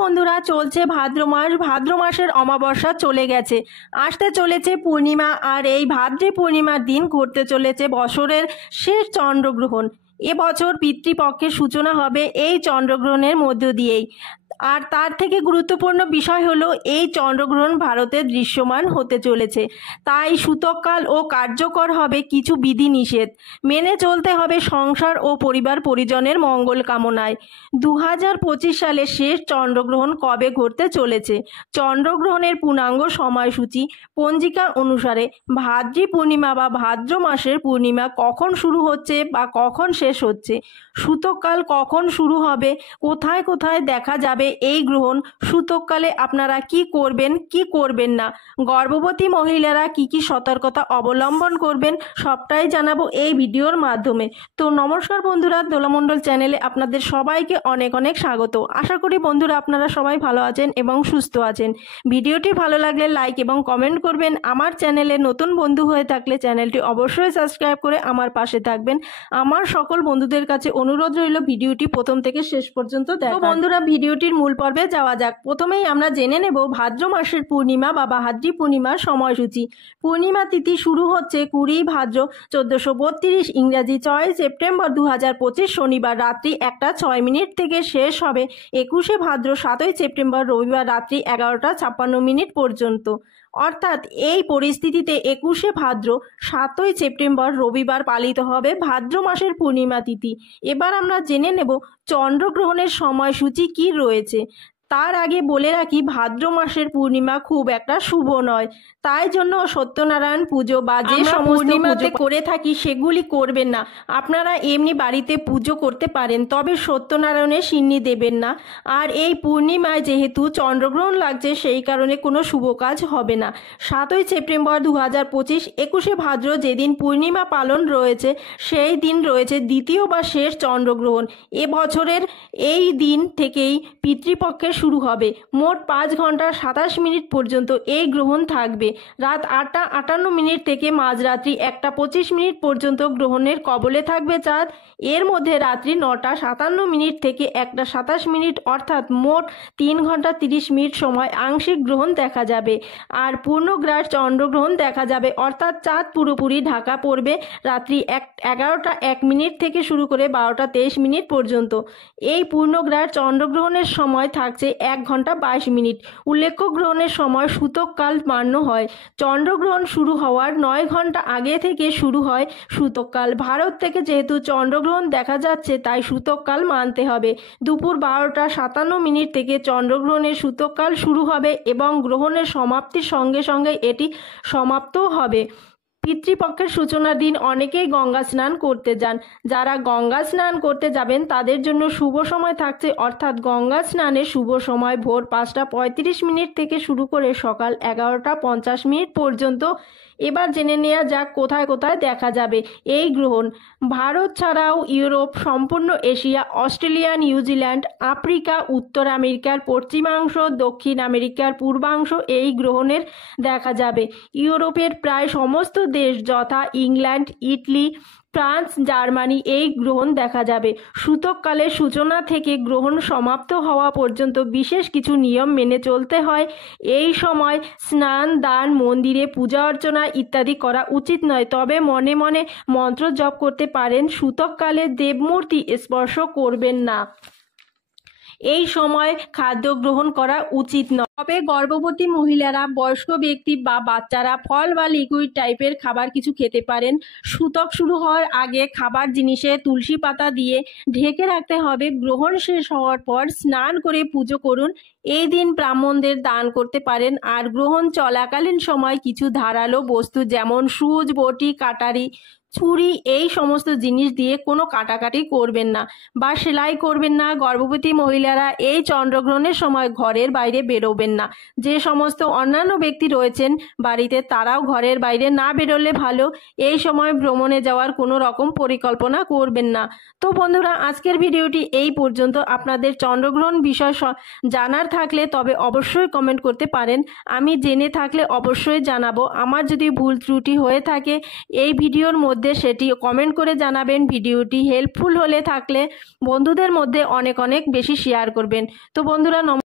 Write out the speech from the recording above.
বন্ধুরা, চলছে ভাদ্র মাসের অমাবস্যা চলে গেছে, আসতে চলেছে পূর্ণিমা। আর এই ভাদ্রে পূর্ণিমার দিন ঘটতে চলেছে বছরের শেষ চন্দ্রগ্রহণ। এবছর পিতৃপক্ষের সূচনা হবে এই চন্দ্রগ্রহণের মধ্য দিয়েই। আর তার থেকে গুরুত্বপূর্ণ বিষয় হলো এই চন্দ্রগ্রহণ ভারতে দৃশ্যমান হতে চলেছে। তাই সূতককাল ও কার্যকর হবে কিছু বিধিনিষেধ মেনে চলতে হবে সংসার ও পরিবার পরিজনের মঙ্গল কামনায়। 2025 সালের শেষ চন্দ্রগ্রহণ কবে ঘটতে চলেছে? চন্দ্রগ্রহণের পূর্ণাঙ্গ সময়সূচি পঞ্জিকা অনুসারে ভাদ্রী পূর্ণিমা বা ভাদ্র মাসের পূর্ণিমা কখন শুরু হচ্ছে বা কখন শেষ হচ্ছে, সূতককাল কখন শুরু হবে, কোথায় কোথায় দেখা যাবে এই গ্রহণ, সূতককালে আপনারা কি করবেন কি করবেন না, গর্ভবতী মহিলারা কি কি সতর্কতা অবলম্বন করবেন, সবটাই জানাবো এই ভিডিওর মাধ্যমে। তো নমস্কার বন্ধুরা, দোলামণ্ডল চ্যানেলে আপনাদের সবাইকে অনেক অনেক স্বাগত। আশা করি বন্ধুরা আপনারা সবাই ভালো আছেন এবং সুস্থ আছেন। ভিডিওটি ভালো লাগলে লাইক এবং কমেন্ট করবেন। আমার চ্যানেলে নতুন বন্ধু হয়ে থাকলে চ্যানেলটি অবশ্যই সাবস্ক্রাইব করে আমার পাশে থাকবেন। আমার সকল বন্ধুদের কাছে অনুরোধ রইল ভিডিওটি প্রথম থেকে শেষ পর্যন্ত দেখো। বন্ধুরা, ভিডিওটির মূল পর্বে যাওয়া যাক। প্রথমেই আমরা জেনে নেব ভাদ্র মাসের পূর্ণিমা বা ভাদ্রী পূর্ণিমার সময়সূচি। পূর্ণিমা তিথি শুরু হচ্ছে 20 ভাদ্র 1432, ইংরাজি 6 সেপ্টেম্বর 2025 শনিবার রাত্রি 1টা 6 মিনিট থেকে শেষ হবে 21 ভাদ্র 7 সেপ্টেম্বর রবিবার রাত্রি 11টা 56 মিনিট পর্যন্ত। অর্থাৎ এই পরিস্থিতিতে 21 ভাদ্র 7 সেপ্টেম্বর রবিবার পালিত হবে ভাদ্র মাসের পূর্ণিমা তিথি। এবার আমরা জেনে নেব চন্দ্রগ্রহণের সময়সূচি কি রয়েছে। তার আগে বলে রাখি, ভাদ্র মাসের পূর্ণিমা খুব একটা শুভ নয়, তাই জন্য সত্যনারায়ণ পুজো বা যে পূর্ণিমাতে করে থাকি সেগুলি করবেন না। আপনারা এমনি বাড়িতে পুজো করতে পারেন, তবে সত্যনারায়ণের সিন্নি দেবেন না। আর এই পূর্ণিমায় যেহেতু চন্দ্রগ্রহণ লাগছে সেই কারণে কোনো শুভ কাজ হবে না। 7 সেপ্টেম্বর 2025, 21 ভাদ্র যেদিন পূর্ণিমা পালন রয়েছে সেই দিন রয়েছে দ্বিতীয় বা শেষ চন্দ্রগ্রহণ। এবছরের এই দিন থেকেই পিতৃপক্ষের শুরু হবে। মোট 5 ঘন্টা 27 মিনিট পর্যন্ত এই গ্রহণ থাকবে। রাত 8টা 58 মিনিট থেকে মাঝরাত্রি 1টা 25 মিনিট পর্যন্ত গ্রহণের কবলে থাকবে চাঁদ। এর মধ্যে রাত্রি 9টা 57 মিনিট থেকে 1টা 27 মিনিট অর্থাৎ মোট 3 ঘন্টা 30 মিনিট সময় আংশিক গ্রহণ দেখা যাবে। আর পূর্ণগ্রাস চন্দ্রগ্রহণ দেখা যাবে, অর্থাৎ চাঁদ পুরোপুরি ঢাকা পড়বে রাত্রি 11টা 1 মিনিট থেকে শুরু করে 12টা 23 মিনিট পর্যন্ত। এই পূর্ণগ্রাস চন্দ্রগ্রহণের সময় থাকছে 1 ঘন্টা 22 মিনিট। উল্লেখ্য, গ্রহণের সময় সূতককাল মান্য হয়। চন্দ্রগ্রহণ শুরু হওয়ার 9 ঘন্টা আগে থেকে শুরু হয় সূতককাল। ভারত থেকে যেহেতু চন্দ্রগ্রহণ দেখা যাচ্ছে তাই সূতককাল মানতে হবে। দুপুর 12টা 57 মিনিট থেকে চন্দ্রগ্রহণের সূতককাল শুরু হবে এবং গ্রহণের সমাপ্তির সঙ্গে সঙ্গে এটি সমাপ্তও হবে। পিতৃপক্ষের সূচনার দিন অনেকেই গঙ্গা স্নান করতে যান। যারা গঙ্গা স্নান করতে যাবেন তাদের জন্য শুভ সময় থাকছে, অর্থাৎ গঙ্গা স্নানের শুভ সময় ভোর 5টা 35 মিনিট থেকে শুরু করে সকাল 11টা 50 মিনিট পর্যন্ত। এবার জেনে নেওয়া যাক কোথায় কোথায় দেখা যাবে এই গ্রহণ। ভারত ছাড়াও ইউরোপ, সম্পূর্ণ এশিয়া, অস্ট্রেলিয়া, নিউজিল্যান্ড, আফ্রিকা, উত্তর আমেরিকার পশ্চিমাংশ, দক্ষিণ আমেরিকার পূর্বাংশ এই গ্রহণের দেখা যাবে। ইউরোপের প্রায় সমস্ত দেশ যথা ইংল্যান্ড, ইটালি, ফ্রান্স, জার্মানি এই গ্রহণ দেখা যাবে। সূতককালের সূচনা থেকে গ্রহণ সমাপ্ত হওয়া পর্যন্ত বিশেষ কিছু নিয়ম মেনে চলতে হয়। এই সময় স্নান, দান, মন্দিরে পূজা অর্চনা ইত্যাদি করা উচিত নয়, তবে মনে মনে মন্ত্র জপ করতে পারেন। সূতককালে দেবমূর্তি স্পর্শ করবেন না। এই সময় খাদ্য গ্রহণ করা উচিত নয়। তবে গর্ভবতী মহিলারা, বয়স্ক ব্যক্তি বা বাচ্চারা ফল বা লিকুইড টাইপের খাবার কিছু খেতে পারেন। সূতক শুরু হওয়ার আগে খাবার জিনিসে তুলসী পাতা দিয়ে ঢেকে রাখতে হবে। গ্রহণ শেষ হওয়ার পর স্নান করে পুজো করুন। এই দিন ব্রাহ্মণদের দান করতে পারেন। আর গ্রহণ চলাকালীন সময় কিছু ধারালো বস্তু যেমন সুচ, বটি, কাটারি, ছুরি এই সমস্ত জিনিস দিয়ে কোনো কাটাকাটি করবেন না বা সেলাই করবেন না। গর্ভবতী মহিলারা এই চন্দ্রগ্রহণের সময় ঘরের বাইরে বেরোবেন না। যে সমস্ত অন্যান্য ব্যক্তি রয়েছেন বাড়িতে তারাও ঘরের বাইরে না বেরোলে ভালো। এই সময় ভ্রমণে যাওয়ার কোনো রকম পরিকল্পনা করবেন না। তো বন্ধুরা, আজকের ভিডিওটি এই পর্যন্ত। আপনাদের চন্দ্রগ্রহণ বিষয় জানার থাকলে তবে অবশ্যই কমেন্ট করতে পারেন। আমি জেনে থাকলে অবশ্যই জানাবো। আমার যদি ভুল ত্রুটি হয়ে থাকে এই ভিডিওর মধ্যে সেটি কমেন্ট করে জানাবেন। ভিডিওটি হেল্পফুল হলে থাকলে বন্ধুদের মধ্যে অনেক অনেক বেশি শেয়ার করবেন। তো বন্ধুরা,